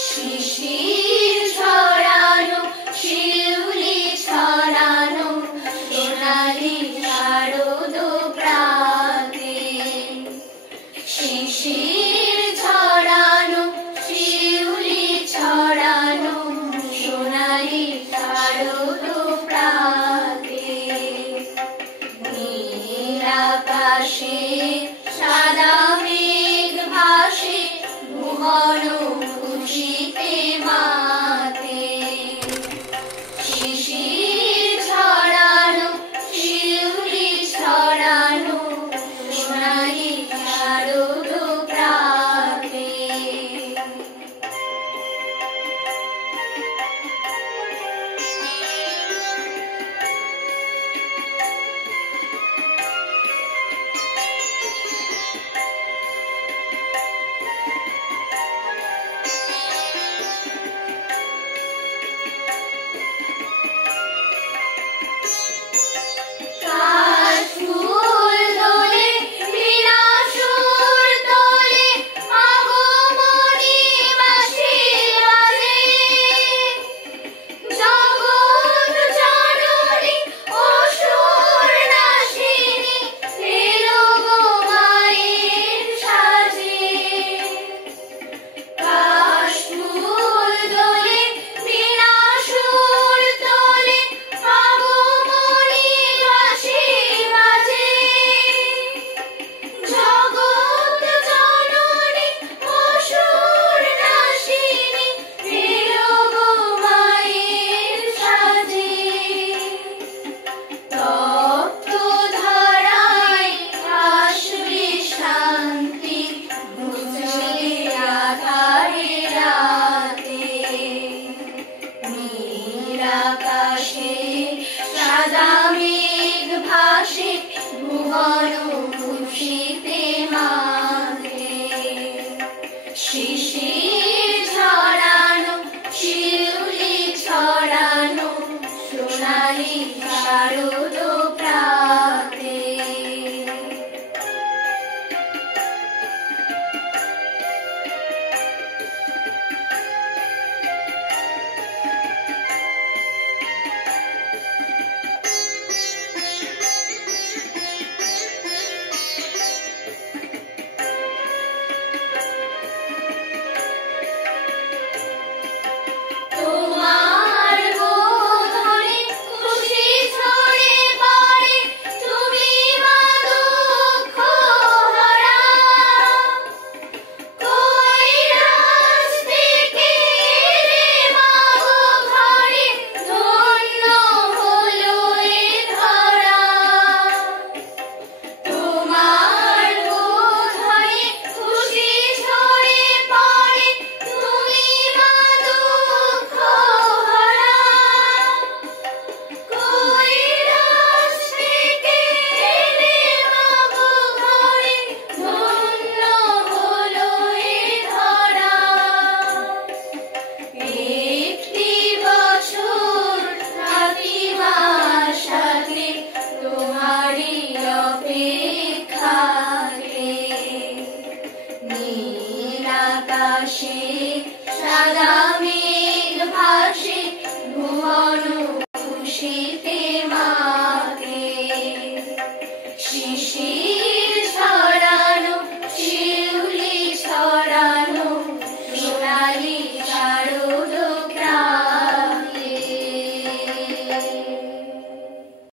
শিশির ছড়ানো শিউলি ছড়ানো সোনালি শারদ প্রাতে শিশির ছড়ানো শিউলি ছড়ানো সোনালি শারদ প্রাতে নীল আকাশে সাদা মেঘ ভাসে ভুবন খুশিতে মাতে শিশির ছড়ানো শিউলি ছড়ানো সোনালি শারদ প্রাতে আকাশে সাদা মেঘ ভাসে ভুবন খুশিতে মাতে শিশির ছড়ানো শিউলি ছড়ানো সোনালি শারদ প্রাতে নীল আকাশে সাদা